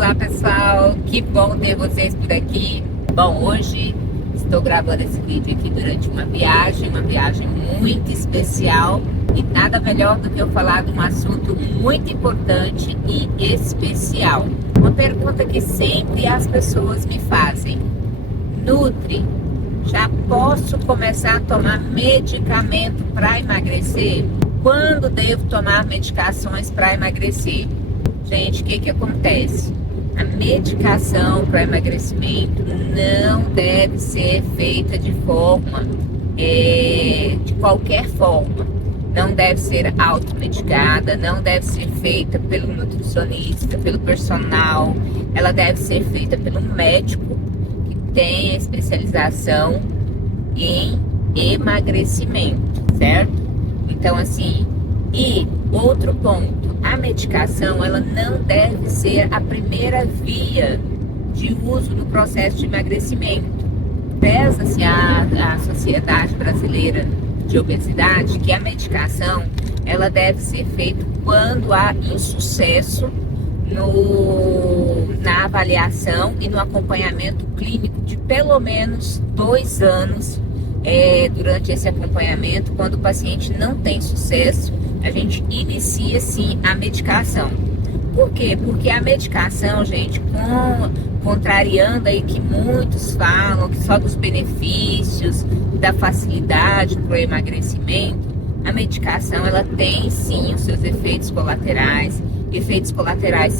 Olá pessoal, que bom ter vocês por aqui. Bom, hoje estou gravando esse vídeo aqui durante uma viagem muito especial e nada melhor do que eu falar de um assunto muito importante e especial. Uma pergunta que sempre as pessoas me fazem: Nutri, já posso começar a tomar medicamento para emagrecer? Quando devo tomar medicações para emagrecer? Gente, o que acontece? A medicação para emagrecimento não deve ser feita de qualquer forma. Não deve ser automedicada, não deve ser feita pelo nutricionista, pelo personal. Ela deve ser feita pelo médico que tem a especialização em emagrecimento, certo? Então, assim, e outro ponto, a medicação, ela não deve ser a primeira via de uso no processo de emagrecimento. Pesa-se a Sociedade Brasileira de Obesidade que a medicação, ela deve ser feita quando há insucesso na avaliação e no acompanhamento clínico de pelo menos 2 anos. Durante esse acompanhamento, quando o paciente não tem sucesso, a gente inicia sim a medicação. Por quê? Porque a medicação, gente, contrariando aí que muitos falam que só dos benefícios, da facilidade para o emagrecimento, a medicação ela tem sim os seus efeitos colaterais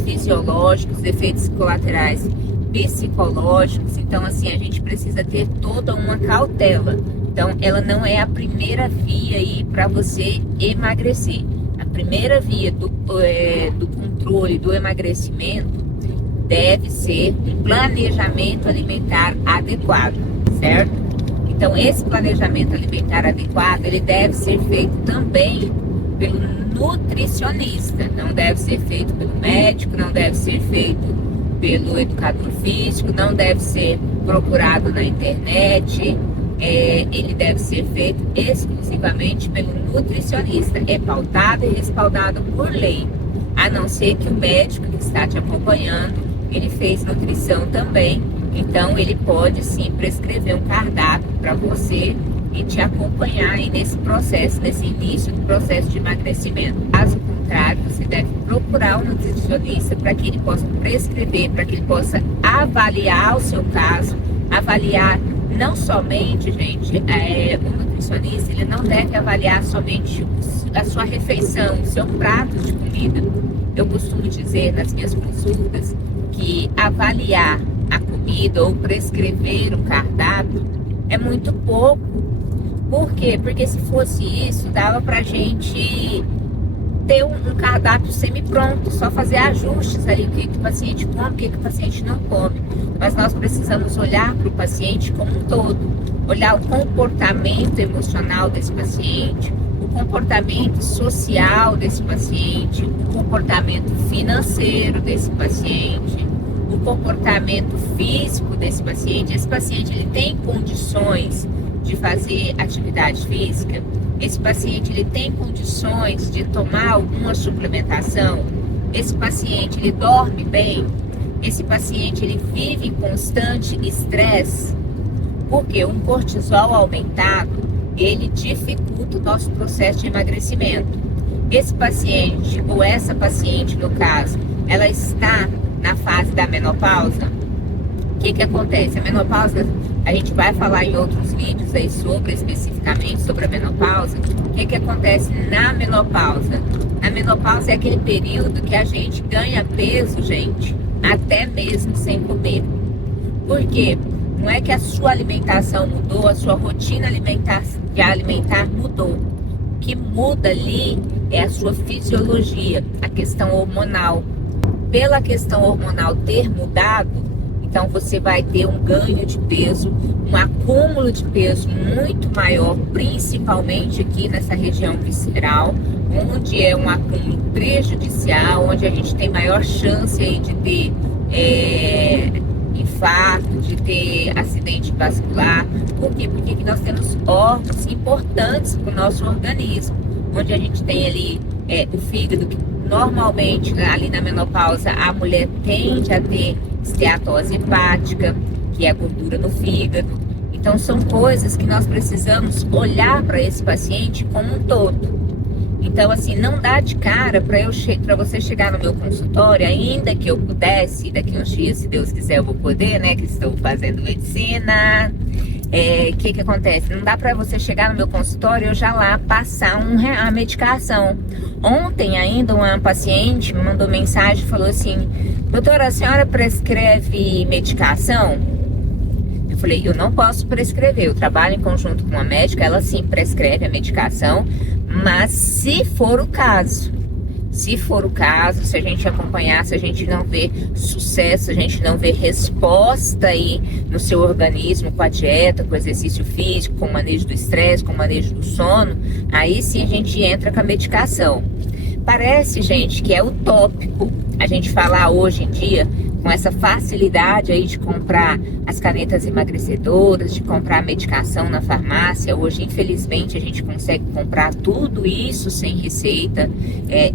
fisiológicos, efeitos colaterais psicológicos. Então, assim, a gente precisa ter toda uma cautela. Então, ela não é a primeira via aí para você emagrecer. A primeira via do controle do emagrecimento deve ser um planejamento alimentar adequado, certo? Então, esse planejamento alimentar adequado, ele deve ser feito também pelo nutricionista. Não deve ser feito pelo médico, não deve ser feito pelo educador físico, não deve ser procurado na internet. Ele deve ser feito exclusivamente pelo nutricionista. É pautado e respaldado por lei, a não ser que o médico que está te acompanhando, ele fez nutrição também, então ele pode sim prescrever um cardápio para você e te acompanhar aí nesse processo, nesse início do processo de emagrecimento. Caso contrário, você deve procurar um nutricionista para que ele possa prescrever, para que ele possa avaliar o seu caso, avaliar não somente, gente, o nutricionista, ele não deve avaliar somente a sua refeição, o seu prato de comida. Eu costumo dizer nas minhas consultas que avaliar a comida ou prescrever o cardápio é muito pouco. Por quê? Porque se fosse isso, dava pra gente ter um cardápio semi-pronto, só fazer ajustes ali, o que o paciente come, o que o paciente não come. Mas nós precisamos olhar para o paciente como um todo, olhar o comportamento emocional desse paciente, o comportamento social desse paciente, o comportamento financeiro desse paciente, o comportamento físico desse paciente. Esse paciente, ele tem condições de fazer atividade física? Esse paciente, ele tem condições de tomar alguma suplementação? Esse paciente, ele dorme bem? Esse paciente, ele vive em constante estresse? Porque um cortisol aumentado, ele dificulta o nosso processo de emagrecimento. Esse paciente, ou essa paciente no caso, ela está na fase da menopausa. O que acontece? A menopausa, a gente vai falar em outros vídeos aí especificamente sobre a menopausa. O que acontece na menopausa? A menopausa é aquele período que a gente ganha peso, gente, até mesmo sem comer. Por quê? Não é que a sua alimentação mudou, a sua rotina alimentar mudou. O que muda ali é a sua fisiologia, a questão hormonal. Pela questão hormonal ter mudado, então você vai ter um ganho de peso, um acúmulo de peso muito maior, principalmente aqui nessa região visceral, onde é um acúmulo prejudicial, onde a gente tem maior chance aí de ter infarto, de ter acidente vascular. Por quê? Porque aqui nós temos órgãos importantes para o nosso organismo, onde a gente tem ali o fígado, que Normalmente, ali na menopausa, a mulher tende a ter esteatose hepática, que é a gordura no fígado. Então, são coisas que nós precisamos olhar para esse paciente como um todo. Então, assim, não dá de cara para você chegar no meu consultório, ainda que eu pudesse, daqui uns dias, se Deus quiser, eu vou poder, né? Que estou fazendo medicina. Que acontece? Não dá para você chegar no meu consultório e eu já lá passar a medicação. Ontem ainda uma paciente me mandou mensagem e falou assim: doutora, a senhora prescreve medicação? Eu falei, eu não posso prescrever, eu trabalho em conjunto com uma médica, ela sim prescreve a medicação, mas se for o caso, se a gente acompanhar, se a gente não ver sucesso, se a gente não ver resposta aí no seu organismo, com a dieta, com o exercício físico, com o manejo do estresse, com o manejo do sono, aí sim a gente entra com a medicação. Parece, gente, que é utópico a gente falar hoje em dia, com essa facilidade aí de comprar as canetas emagrecedoras, de comprar medicação na farmácia. Hoje, infelizmente, a gente consegue comprar tudo isso sem receita.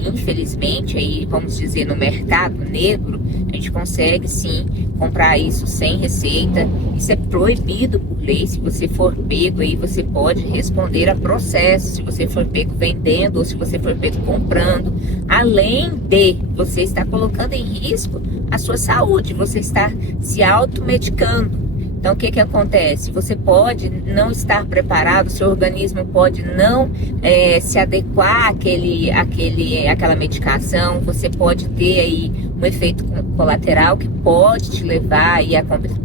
Infelizmente, aí, vamos dizer, no mercado negro, a gente consegue sim comprar isso sem receita. Isso é proibido por lei. Se você for pego aí, você pode responder a processo. Se você for pego vendendo ou se você for pego comprando. Além de você estar colocando em risco a sua saúde, você está se automedicando. Então, o que acontece? Você pode não estar preparado, seu organismo pode não se adequar àquela medicação, você pode ter aí um efeito colateral que pode te levar aí a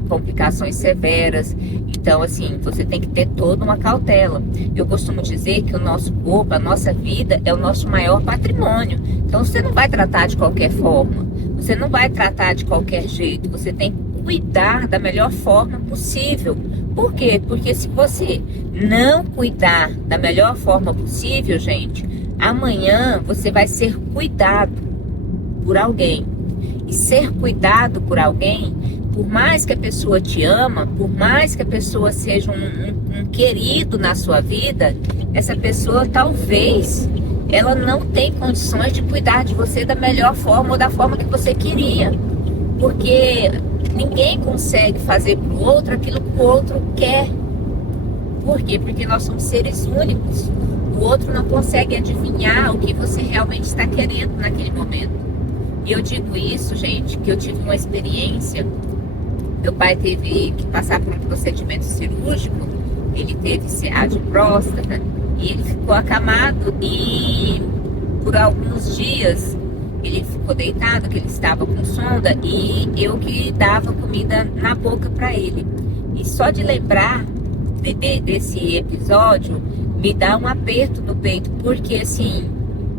complicações severas. Então, assim, você tem que ter toda uma cautela. Eu costumo dizer que o nosso corpo, a nossa vida, é o nosso maior patrimônio. Então, você não vai tratar de qualquer forma, você não vai tratar de qualquer jeito, você tem que cuidar da melhor forma possível. Por quê? Porque se você não cuidar da melhor forma possível, gente, amanhã você vai ser cuidado por alguém. E ser cuidado por alguém, por mais que a pessoa te ama, por mais que a pessoa seja um querido na sua vida, essa pessoa talvez ela não tem condições de cuidar de você da melhor forma ou da forma que você queria. Porque ninguém consegue fazer para o outro aquilo que o outro quer. Por quê? Porque nós somos seres únicos. O outro não consegue adivinhar o que você realmente está querendo naquele momento. E eu digo isso, gente, que eu tive uma experiência. Meu pai teve que passar por um procedimento cirúrgico. Ele teve CA de próstata e ele ficou acamado. E por alguns dias ele ficou deitado, que ele estava com sonda, e eu que dava comida na boca para ele. E só de lembrar desse episódio me dá um aperto no peito, porque assim,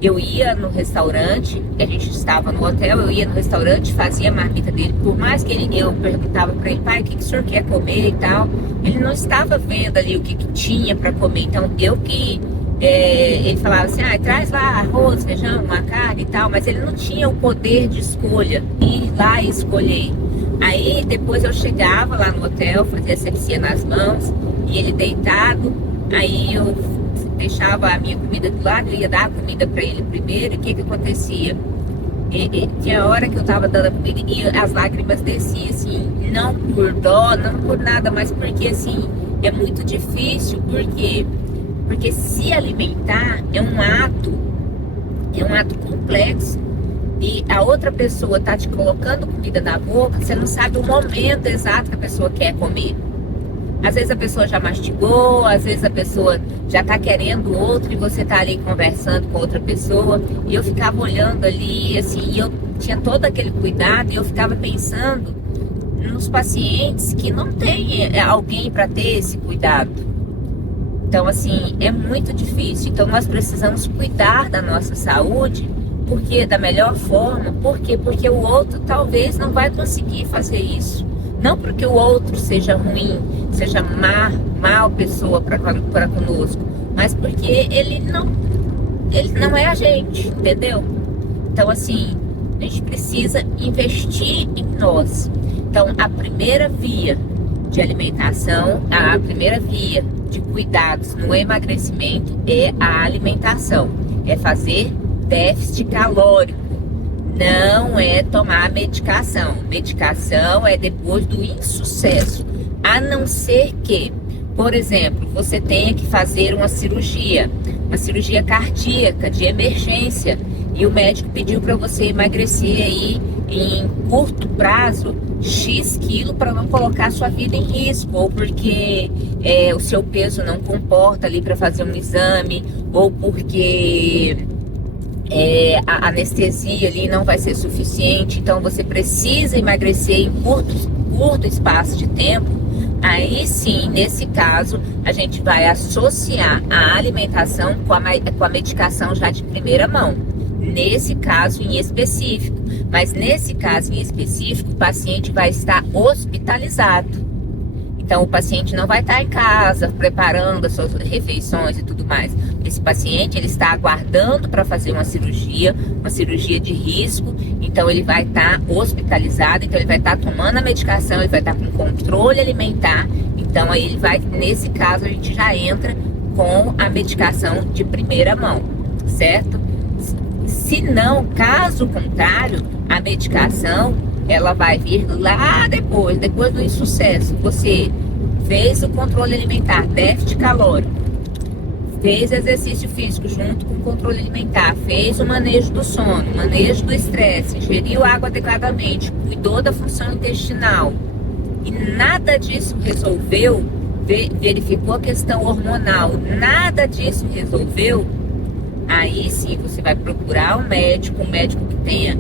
eu ia no restaurante, a gente estava no hotel, eu ia no restaurante, fazia a marmita dele, por mais que eu perguntava para ele, pai, o que o senhor quer comer e tal, ele não estava vendo ali o que tinha para comer, então eu que ele falava assim, traz lá arroz, feijão, uma carne e tal, mas ele não tinha o poder de escolha, ir lá e escolher. Aí depois eu chegava lá no hotel, fazia asepsia nas mãos, e ele deitado, aí eu deixava a minha comida do lado, eu ia dar a comida para ele primeiro, e o que acontecia? Tinha hora que eu tava dando a comida e as lágrimas desciam, assim, não por dó, não por nada, mas porque assim, é muito difícil, porque se alimentar é um ato complexo. E a outra pessoa tá te colocando comida na boca, você não sabe o momento exato que a pessoa quer comer. Às vezes a pessoa já mastigou, às vezes a pessoa já tá querendo outro e você tá ali conversando com outra pessoa. E eu ficava olhando ali, assim, e eu tinha todo aquele cuidado e eu ficava pensando nos pacientes que não tem alguém para ter esse cuidado. Então, assim, é muito difícil. Então, nós precisamos cuidar da nossa saúde, porque da melhor forma. Por quê? Porque o outro talvez não vai conseguir fazer isso. Não porque o outro seja ruim, seja mal pessoa para conosco, mas porque ele não é a gente, entendeu? Então, assim, a gente precisa investir em nós. Então, a primeira via de alimentação, a primeira via de cuidados no emagrecimento é a alimentação, é fazer déficit calórico. não é tomar medicação. Medicação é depois do insucesso. A não ser que, por exemplo, você tenha que fazer uma cirurgia cardíaca de emergência, e o médico pediu para você emagrecer aí em curto prazo X quilo para não colocar sua vida em risco, ou porque o seu peso não comporta ali para fazer um exame, ou porque a anestesia ali não vai ser suficiente, então você precisa emagrecer em curto espaço de tempo. Aí sim, nesse caso, a gente vai associar a alimentação com a medicação já de primeira mão. Nesse caso em específico. Mas nesse caso em específico, o paciente vai estar hospitalizado. Então, o paciente não vai estar em casa preparando as suas refeições e tudo mais. Esse paciente, ele está aguardando para fazer uma cirurgia de risco. Então, ele vai estar hospitalizado. Então, ele vai estar tomando a medicação, ele vai estar com controle alimentar. Então, aí ele vai, nesse caso, a gente já entra com a medicação de primeira mão, certo? Se não, caso contrário, a medicação ela vai vir lá depois do insucesso. Você fez o controle alimentar, déficit calórico, fez exercício físico junto com o controle alimentar, fez o manejo do sono, manejo do estresse, ingeriu água adequadamente, cuidou da função intestinal e nada disso resolveu, verificou a questão hormonal, nada disso resolveu. Aí sim você vai procurar um médico que tenha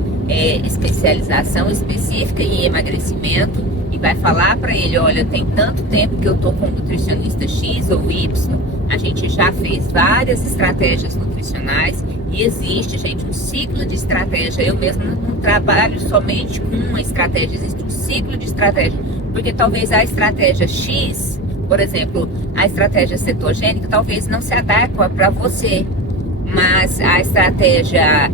especialização específica em emagrecimento e vai falar para ele, olha, tem tanto tempo que eu tô com um nutricionista X ou Y, a gente já fez várias estratégias nutricionais e existe, gente, um ciclo de estratégia. Eu mesmo não trabalho somente com uma estratégia, existe um ciclo de estratégia, porque talvez a estratégia X, por exemplo, a estratégia cetogênica, talvez não se adeque para você. Mas a estratégia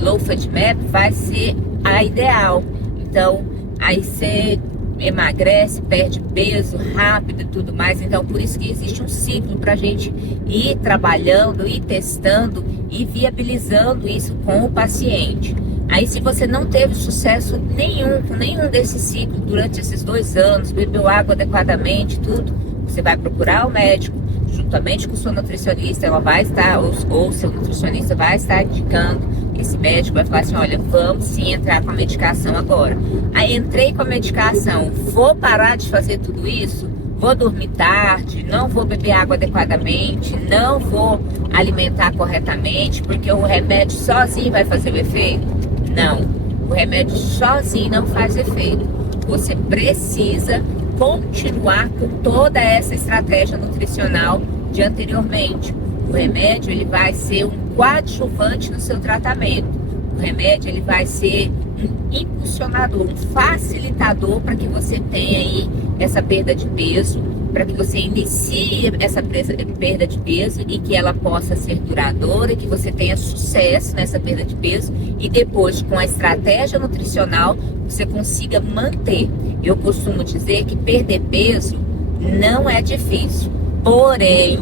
Low Fat Map vai ser a ideal. Então, aí você emagrece, perde peso rápido e tudo mais. Então, por isso que existe um ciclo para a gente ir trabalhando, ir testando e viabilizando isso com o paciente. Aí, se você não teve sucesso nenhum com nenhum desses ciclos durante esses 2 anos, bebeu água adequadamente, tudo, você vai procurar o médico. Juntamente com o seu nutricionista, ela vai estar, ou seu nutricionista vai estar indicando, esse médico vai falar assim, olha, vamos sim entrar com a medicação agora. Aí entrei com a medicação, vou parar de fazer tudo isso? Vou dormir tarde, não vou beber água adequadamente, não vou alimentar corretamente, porque o remédio sozinho vai fazer o efeito? Não, o remédio sozinho não faz efeito. Você precisa continuar com toda essa estratégia nutricional de anteriormente. O remédio ele vai ser um coadjuvante no seu tratamento. O remédio ele vai ser um impulsionador, um facilitador para que você tenha aí essa perda de peso, para que você inicie essa perda de peso e que ela possa ser duradoura, e que você tenha sucesso nessa perda de peso e depois com a estratégia nutricional você consiga manter. Eu costumo dizer que perder peso não é difícil, porém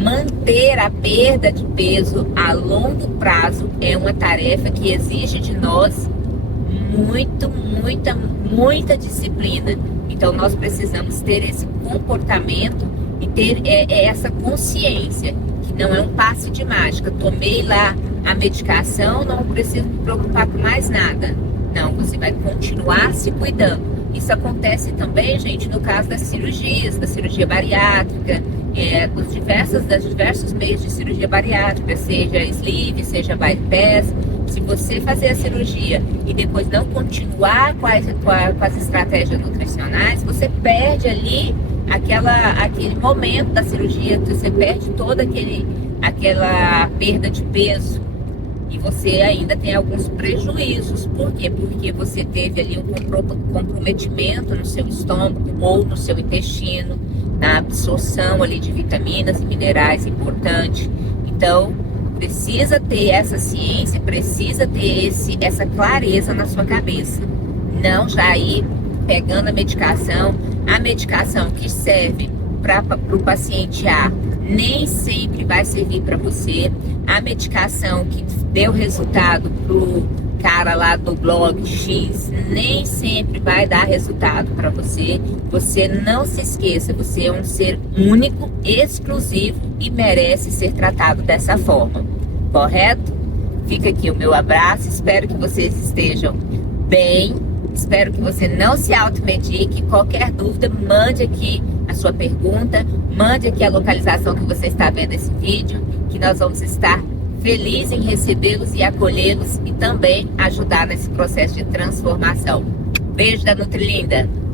manter a perda de peso a longo prazo é uma tarefa que exige de nós muita disciplina. Então nós precisamos ter esse comportamento e ter essa consciência que não é um passe de mágica. Tomei lá a medicação, não preciso me preocupar com mais nada. Não, você vai continuar se cuidando. Isso acontece também, gente, no caso das cirurgias, da cirurgia bariátrica, das diversos meios de cirurgia bariátrica, seja sleeve, seja bypass. Se você fazer a cirurgia e depois não continuar com as estratégias nutricionais, você perde ali aquele momento da cirurgia, você perde toda aquela perda de peso. E você ainda tem alguns prejuízos. Por quê? Porque você teve ali um comprometimento no seu estômago ou no seu intestino, na absorção ali de vitaminas e minerais importante. Então, precisa ter essa ciência, precisa ter essa clareza na sua cabeça. Não já ir pegando a medicação que serve para o paciente A, nem sempre vai servir para você. A medicação que deu resultado cara lá do blog X nem sempre vai dar resultado para você. Você não se esqueça, você é um ser único, exclusivo e merece ser tratado dessa forma, correto? Fica aqui o meu abraço, espero que vocês estejam bem, espero que você não se automedique. Qualquer dúvida, mande aqui a sua pergunta, mande aqui a localização que você está vendo esse vídeo, que nós vamos estar felizes em recebê-los e acolhê-los e também ajudar nesse processo de transformação. Beijo da Nutrilinda!